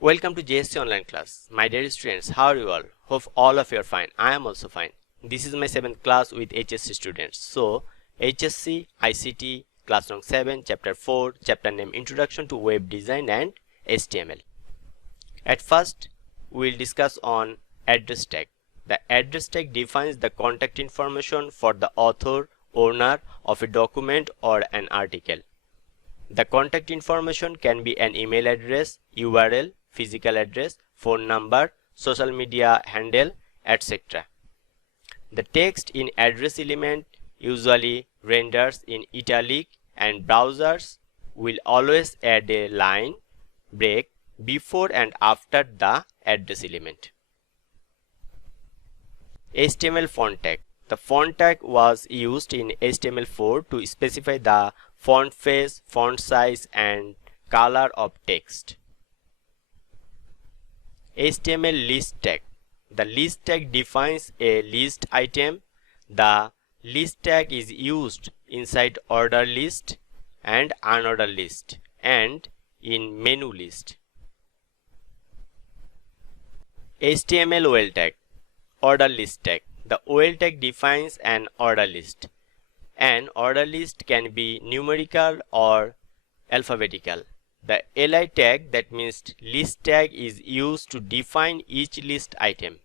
Welcome to JSC online class. My dear students, how are you all? Hope all of you are fine. I am also fine. This is my 7th class with HSC students. So, HSC, ICT, class number 7, chapter 4, chapter name Introduction to Web Design and HTML. At first, we will discuss on address tag. The address tag defines the contact information for the author, owner of a document or an article. The contact information can be an email address, URL, physical address, phone number, social media handle, etc. The text in address element usually renders in italic, and browsers will always add a line break before and after the address element. HTML font tag. The font tag was used in HTML4 to specify the font face, font size, and color of text. HTML list tag. The list tag defines a list item. The list tag is used inside order list and unordered list and in menu list. HTML UL tag. Order list tag. The UL tag defines an order list. An order list can be numerical or alphabetical. The li tag, that means list tag, is used to define each list item.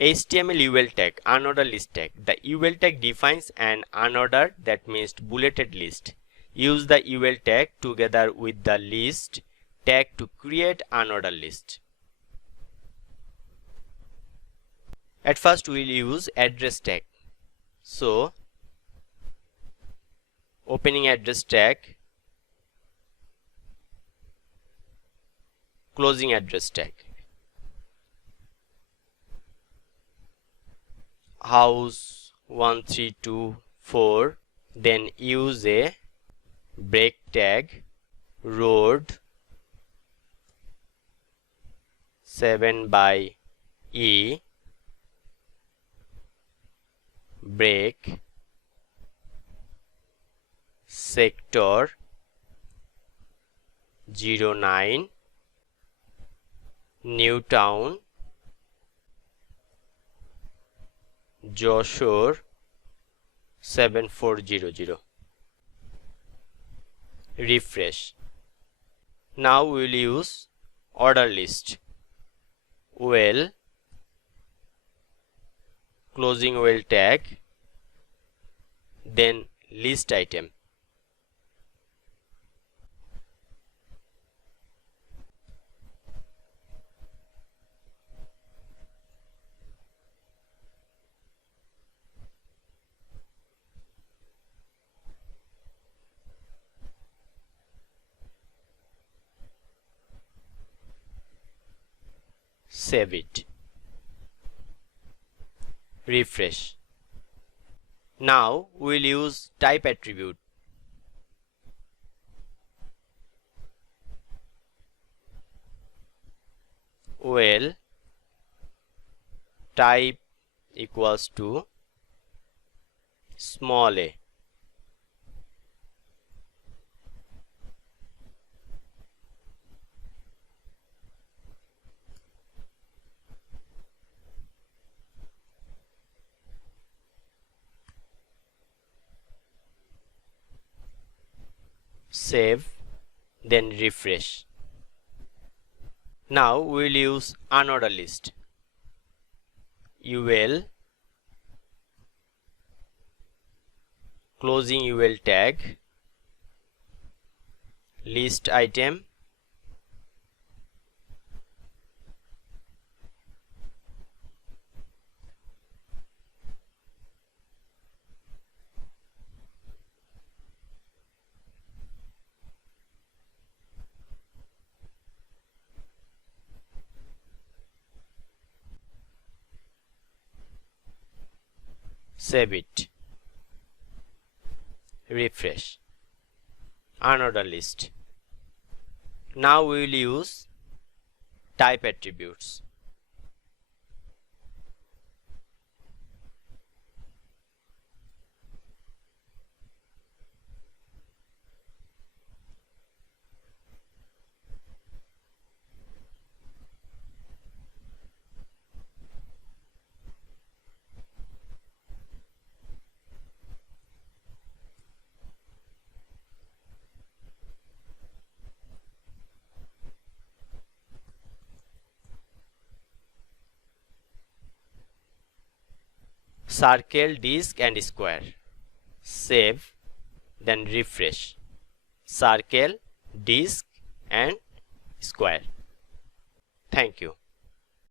HTML UL tag, unordered list tag. The UL tag defines an unordered, that means bulleted list. Use the UL tag together with the list tag to create unordered list. At first we will use address tag. So, opening address tag, closing address tag. House 1324, then use a break tag, road 7 by E, break, sector 09, Newtown, Joshore 7400. Refresh. Now we will use order list. UL, closing UL tag, then list item. Save it. Refresh. Now we will use type attribute. UL type equals to small a. Save, then refresh. Now we will use unordered list. UL, closing UL tag, list item, save it. Refresh. Unordered list. Now we will use type attributes. circle, disc and square. Save, then refresh. Circle, disc and square. Thank you.